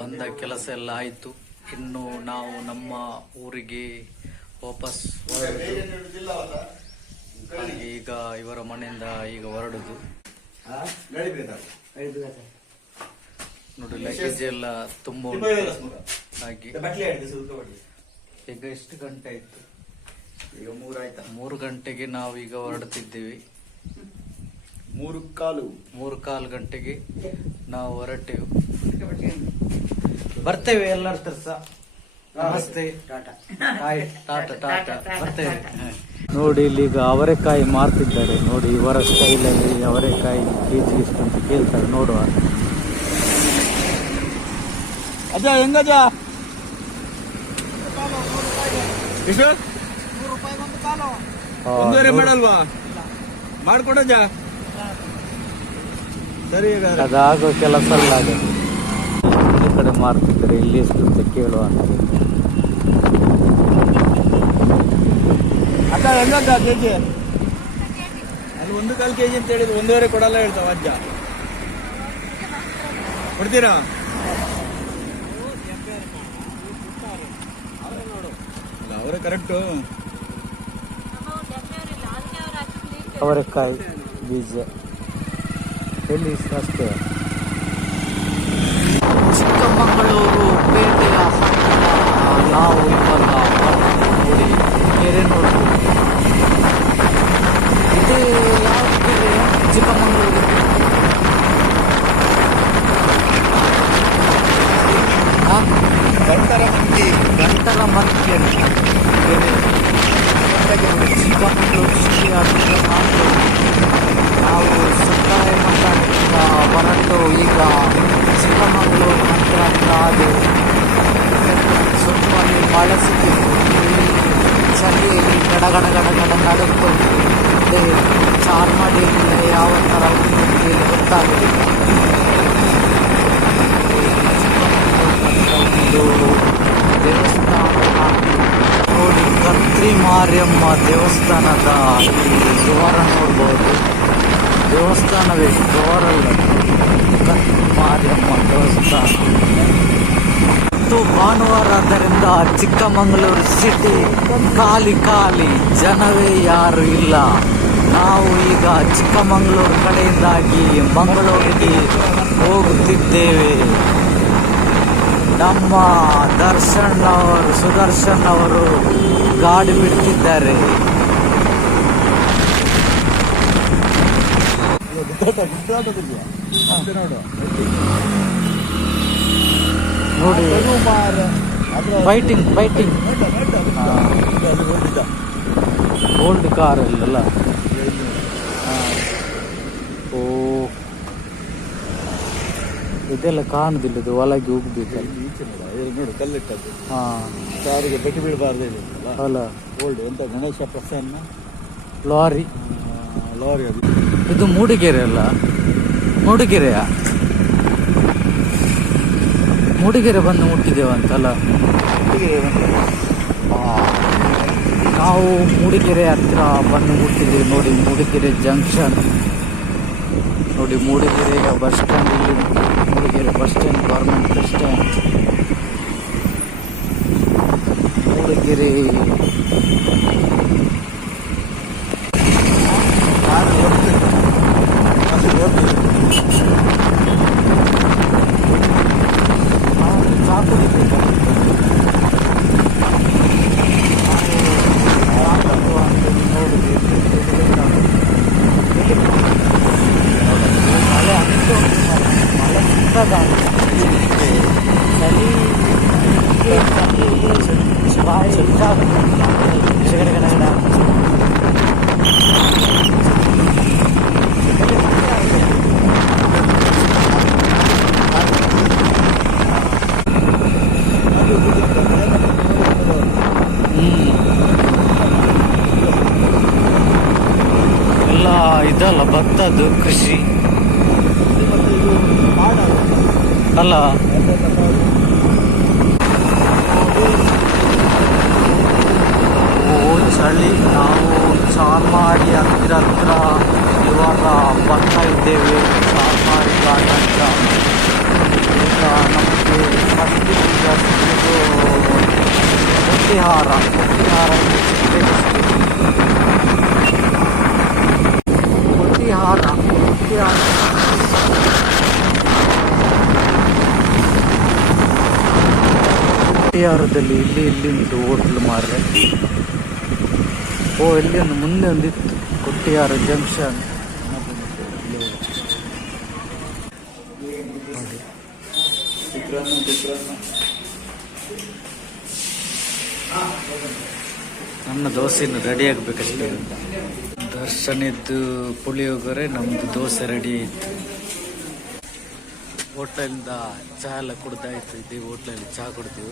ಬಂದ ಕೆಲಸ ಎಲ್ಲ ಆಯಿತು. ಇನ್ನು ನಾವು ನಮ್ಮ ಊರಿಗೆ ವಾಪಸ್ ಹೊರಡುದು ಈಗ ಇವರ ಮನೆಯಿಂದ ಈಗ ಹೊರಡುದು. ನೋಡಿ ಲಗೇಜ್ ಎಲ್ಲ ತುಂಬ. ಹಾಗೆ. ಈಗ ಎಷ್ಟು ಗಂಟೆ ಆಯ್ತು? ಈಗ ಮೂರಾಯ್ತಾ? ಮೂರು ಗಂಟೆಗೆ ನಾವು ಈಗ ಹೊರಡುತ್ತಿದ್ದೇವೆ ಮೂರು ಕಾಲು. ಮೂರು ಕಾಲು ಗಂಟೆಗೆ ನಾವು ಹೊರಟೆವು. ಬರ್ತೇವೆ ಎಲ್ಲರ ತರ್ಸ. ನಮಸ್ತೆ. Hi tata tata. ಬರ್ತೇವೆ. ನೋಡಿ ಇಲ್ಲಿ ಈಗ ಅವರೆಕಾಯಿ ಮಾರ್ತಿದ್ದಾರೆ. ನೋಡಿ ಇವರ ಸ್ಟೈಲಲ್ಲಿ ಅವರೆಕಾಯಿ ಕೆಜಿ ಎಷ್ಟು ಅಂತ ಕೇಳ್ತಾರೆ ನೋಡುವ. ಅಜ್ಜ ಹೆಂಗಜ ಎಷ್ಟು? ಒಂದೂವರೆ. ಮಾಡಲ್ವಾ? ಮಾಡ್ಕೊಡಜ್ಜ. ಅದಾಗೋ ಕೆಲಸ ಅಲ್ಲ ಅದು. ಈ ಕಡೆ ಮಾರ್ತಿದ್ದಾರೆ ಇಲ್ಲಿ ಎಷ್ಟು ಅಂತ ಕೇಳುವ ಅಜ್ಜ ಕೆ ಕೆಜಿ? ಅಲ್ಲಿ ಒಂದು ಕಾಲು ಕೆಜಿ ಅಂತ ಹೇಳಿದ್ರು ಒಂದೂವರೆ ಕೊಡಲ್ಲ ಹೇಳ್ತಾವ ಅಜ್ಜ ಕೊಡ್ತೀರಾ? ಅವರೇ ಕರೆಕ್ಟು ಅವರೆಕಾಯಿ ಬೀಜ. ಎಲ್ಲಿ ರಸ್ತೆ ಚಿಕ್ಕಮಗಳೂರು ಪೇಟೆಯ ನಾವು ಇವಾಗ ನೋಡಿ ಕೆರೆ ನೋಡ್ಬೋದು ಇದು ಯಾವ ಕೆರೆ ಚಿಕ್ಕಮಗಳೂರು? ಗಂಟರ ಮಂದಿ ಅಂತ ಮರ್ಕೆ ಕೆರೆ ಚಿಕ್ಕಮಗಳೂರು ಶ್ರೀ ಹತ್ತಿರ ನಾವು ಸುತ್ತಾಯ ಮಠದಿಂದ ಹೊರಟು ಈಗ ಚಿಕ್ಕಮಗಳೂರು ಹತ್ರ ಕಾದು ಸುತ್ತಮಲ್ಲಿ ಮಳೆ ಸಿಕ್ಕಿತ್ತು ಚಳಿಯಲ್ಲಿ ಗಡ ಗಡ ಗಡ ಗಡ ನಡುಕ್ಕೊಂಡು ಅದೇ ಚಾರ್ಮಾಡಿಯಲ್ಲಿ ಯಾವ ಥರ ಗೊತ್ತಾಗಲಿಲ್ಲ ಒಂದು ದೇವಸ್ಥಾನ. ನೋಡಿ ಕತ್ರಿ ಮಾರಿಯಮ್ಮ ದೇವಸ್ಥಾನದ ದ್ವಾರ ನೋಡ್ಬೋದು. ದೇವಸ್ಥಾನವೇ? ದ್ವಾರ ಅಲ್ಲ ಕತ್ರಿ ಮಾರಿಯಮ್ಮ ದೇವಸ್ಥಾನ ಮತ್ತು ಭಾನುವಾರ ಆದ್ದರಿಂದ ಚಿಕ್ಕಮಗಳೂರು ಸಿಟಿ ಖಾಲಿ ಖಾಲಿ, ಜನವೇ ಯಾರು ಇಲ್ಲ. ನಾವು ಈಗ ಚಿಕ್ಕಮಗಳೂರು ಕಡೆಯಿಂದಾಗಿ ಮಂಗಳೂರಿಗೆ ಹೋಗುತ್ತಿದ್ದೇವೆ. ನಮ್ಮ ದರ್ಶನ್ ಅವರು, ಸುದರ್ಶನ್ ಅವರು ಗಾಡಿ ಬಿಡ್ತಿದ್ದಾರೆ. ನೋಡು ಫೈಟಿಂಗ್ ಫೈಟಿಂಗ್ ಓಲ್ಡ್ ಕಾರ್ ಅಲ್ಲ ಓ. ಇದೆಲ್ಲ ಕಾಣುದಿಲ್ಲ ಇದು ಒಳಗೆ ಹೋಗ್ಬೇಕಲ್ಲ ನೋಡು ಕಲ್ಲಿಟ್ಟದ್ದು ಹಾ. ಕಾರಿಗೆ ಬೆಟ್ಟಿ ಬೀಳಬಾರ್ದು ಅಲ್ಲ ಓಲ್ಡ್ ಎಂತ ಗಣೇಶ ಪ್ರಸನ್ನ? ಲಾರಿ ಲಾರಿ ಅದು. ಇದು ಮೂಡಿಗೆರೆ ಅಲ್ಲ? ಮೂಡಿಗೆರೆಯ? ಮೂಡಿಗೆರೆ ಬಂದು ಮುಟ್ಟಿದ್ದೇವಂತಲ್ಲ ನಾವು ಮೂಡಿಗೆರೆ ಹತ್ರ ಬಂದು ಮುಟ್ಟಿದ್ದೀವಿ ನೋಡಿ, ಮೂಡಿಗೆರೆ ಜಂಕ್ಷನ್. ನೋಡಿ, ಮೂಡಿಗೆರೆ ಬಸ್ ಸ್ಟ್ಯಾಂಡ್ ಇಲ್ಲಿ, Mudigere bus stand, government bus stand. Mudigere car ಓಡ್ತಿತ್ತು bus ಓಡ್ತಿತ್ತು ಸಾಕು ಎಲ್ಲ ಇದಲ್ಲ ಭತ್ತದ್ದು ಕೃಷಿ ಮತ್ತೆ ಇದು ಮಾಡಲ್ಲ ಅಲ್ಲ ಓ ಚಳಿ ನಾವು ಚಾರ್ಮಾಡಿ ಹತ್ತಿರ ಹತ್ರ ಇವಾಗ ಬರ್ತಾ ಇದ್ದೇವೆ ಚಾರ್ಮಾಡಿ ಘಾಟ್ ಹತ್ರ ಈಗ ನಮಗೆ ಫಸ್ಟ್ ಈಗ ಸಿಕ್ಕಿದ್ದು ಮುತ್ತಿಹಾರ ಮುತ್ತಿಹಾರ ಮುತ್ತಿಹಾರ ಮುತ್ತಿಹಾರ ಮುತ್ತಿಹಾರದಲ್ಲಿ ಇಲ್ಲಿ ಇಲ್ಲಿ ಉಂಟು ಹೋಟ್ಲು ಮಾರ್ರೆ. ಓ, ಇಲ್ಲಿ ಒಂದು, ಮುಂದೆ ಒಂದಿತ್ತು. ಕೊಟ್ಟಿಯಾರ ಜಂಕ್ಷನ್. ನನ್ನ ದೋಸೆಯನ್ನು ರೆಡಿ ಆಗ್ಬೇಕಷ್ಟೇ. ದರ್ಶನದ್ದು ಪುಳಿಯೋಗರೆ, ನಮ್ದು ದೋಸೆ ರೆಡಿ ಆಯಿತು ಹೋಟ್ಲಿಂದ ಚಹಾ ಎಲ್ಲ ಕುಡ್ದಾಯ್ತು ಇದ್ದೀವಿ ಹೋಟ್ಲಲ್ಲಿ ಚಹಾ ಕುಡ್ತೀವಿ.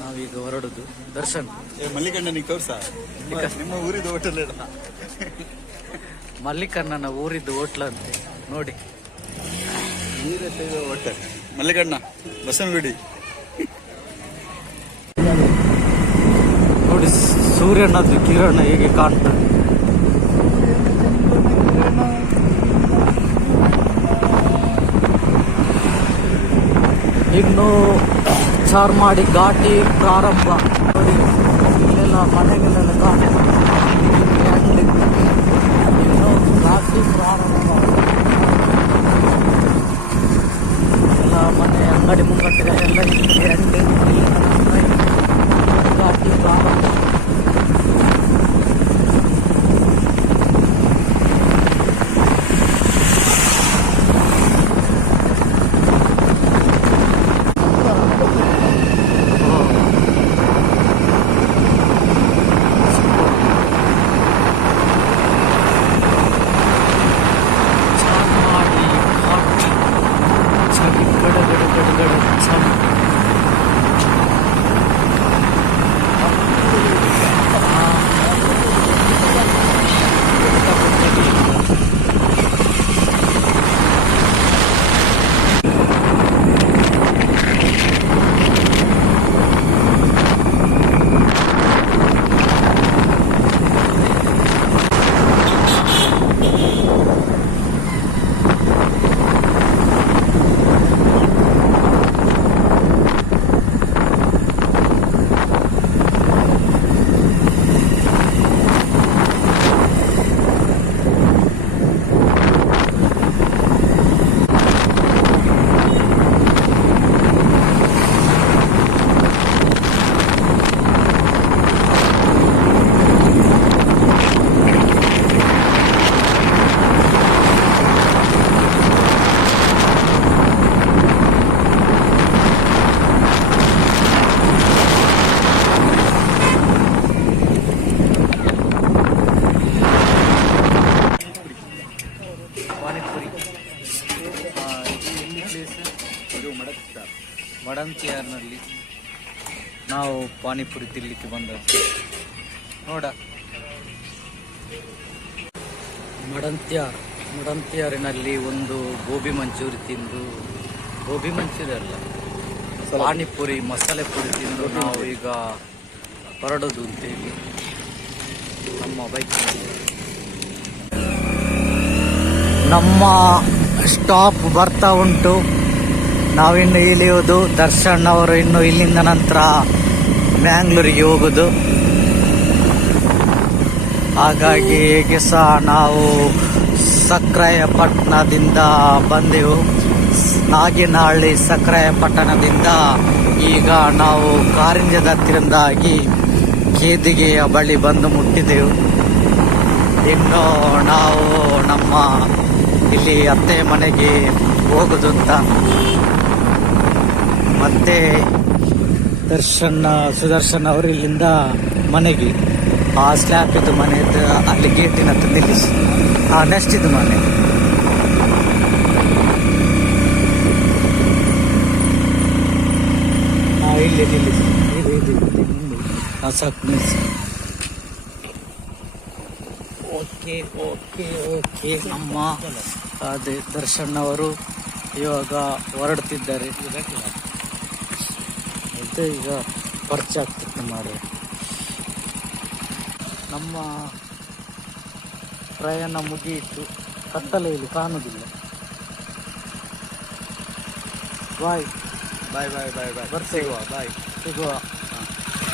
ನಾವೀಗ ಹೊರಡುದು ದರ್ಶನ್. ಏ ಮಲ್ಲಿಕಂಡನಿಗೆ ತೋರ್ಸ? ನಿಮ್ಮ- ಊರಿದ ಹೋಟೆಲ್ ಮಲ್ಲಿಕಣ್ಣನ ಊರಿದ್ದು ಹೋಟ್ಲ ಅಂತೆ. ನೋಡಿ. ಹೋಟೆಲ್. ಮಲ್ಲಿಕಣ್ಣ ಬಿಡಿ ನೋಡಿ ಸೂರ್ಯನದ್ದು ಕಿರಣ ಹೇಗೆ ಕಾಣ್ತದೆ ಇನ್ನು ಚಾರ್ಮಾಡಿ ಘಾಟಿ ಪ್ರಾರಂಭ. ನೋಡಿ ಇಲ್ಲೆಲ್ಲ ಮನೆಗಳೆಲ್ಲ ನಾವು ಪಾನಿಪುರಿ ತಿನ್ನಲಿಕ್ಕೆ ಬಂದ ನೋಡ. ಮಡಂತ್ಯಾರ್ ಮಡಂತ್ಯಾರಿನಲ್ಲಿ ಒಂದು ಗೋಬಿ ಮಂಚೂರಿ ತಿಂದು ಗೋಬಿ ಮಂಚೂರಿ ಅಲ್ಲ ಪಾನಿಪುರಿ ಮಸಾಲೆ ಪುರಿ ತಿಂದು ನಾವು ಈಗ ಹೊರಡೋದು ಅಂತೇಳಿ ನಮ್ಮ ಬೈಕ್ ನಮ್ಮ ಸ್ಟಾಪ್ ಬರ್ತಾ ಉಂಟು. ನಾವಿನ್ನು ಇಳಿಯೋದು ದರ್ಶನ್ ಅವರು ಇನ್ನು ಇಲ್ಲಿಂದ ನಂತರ ಮ್ಯಾಂಗ್ಳೂರಿಗೆ ಹೋಗೋದು ಹಾಗಾಗಿ ಹೇಗೆ ಸಹ ನಾವು ಸಕ್ರಾಯಪಟ್ಟಣದಿಂದ ಬಂದೆವು. ನಾಗಿನಹಳ್ಳಿ ಸಕ್ರಾಯಪಟ್ಟಣದಿಂದ ಈಗ ನಾವು ಕಾರಿಂಜದ ಹತ್ತಿರದಿಂದಾಗಿ ಕೇದಿಗೆಯ ಬಳಿ ಬಂದು ಮುಟ್ಟಿದೆವು. ಇನ್ನು ನಾವು ನಮ್ಮ ಇಲ್ಲಿ ಅತ್ತೆ ಮನೆಗೆ ಹೋಗುದು ಅಂತ. ಮತ್ತೆ ದರ್ಶನ್, ಸುದರ್ಶನ್ ಅವರು ಇಲ್ಲಿಂದ ಮನೆಗೆ. ಆ ಸ್ಲ್ಯಾಪ್ ಇದ್ದು ಮನೆ ಇದ್ದು ಅಲ್ಲಿ ಗೇಟಿನ ಹತ್ರ ನಿಲ್ಲಿಸಿ. ಆ ನೆಸ್ಟ್ ಇದು ಮನೆ. ಇಲ್ಲಿ ನಿಲ್ಲಿಸಿ. ಆ ಓಕೆ ಓಕೆ ಓಕೆ, ಅಮ್ಮ. ಅದೇ ದರ್ಶನ್ ಅವರು ಇವಾಗ ಹೊರಡ್ತಿದ್ದಾರೆ. ಮತ್ತೆ ಈಗ ಪರಿಚಯ ಆಗ್ತಿತ್ತು ಮಾಡಿ ನಮ್ಮ ಪ್ರಯಾಣ ಮುಗಿಯಿತು. ಕತ್ತಲೆಯಲ್ಲಿ ಕಾಣುವುದಿಲ್ಲ ಬಾಯ್ ಬಾಯ್ ಬಾಯ್ ಬಾಯ್ ಬಾಯ್ ಬರ್ತೇವೆ. ಸಿಗುವ ಬಾಯ್ ಸಿಗುವ.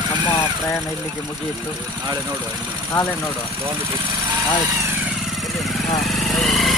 ನಮ್ಮ ಪ್ರಯಾಣ ಇಲ್ಲಿಗೆ ಮುಗಿಯಿತು. ನಾಳೆ ನೋಡುವ ನಾಳೆ ನೋಡುವ. ಆಯ್ತು ಹಾಂ.